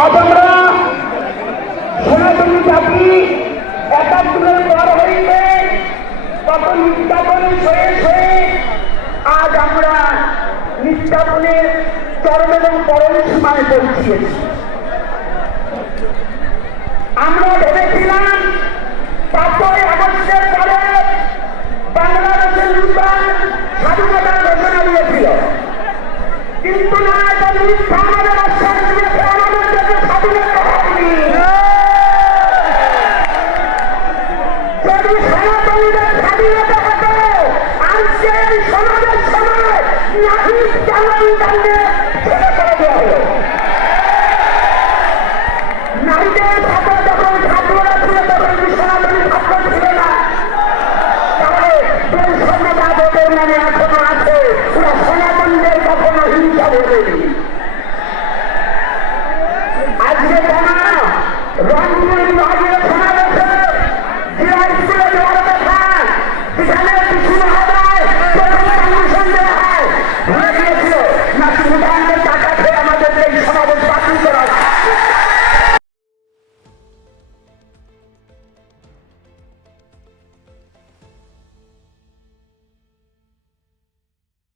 আজ আমরা সনাতনী জাতি ৭১ পর হইতে কত নির্যাতন হয়ে আজ আমরা নির্যাতনের চরম এবং পরম সীমায় পৌঁছিয়েছি। আমরা ভেবেছিলাম ৫ই আগস্টের পরে বাংলাদেশের নূতন স্বাধীনতার ঘোষণা দিয়েছিল, কিন্তু না, এটা মিথ্যা।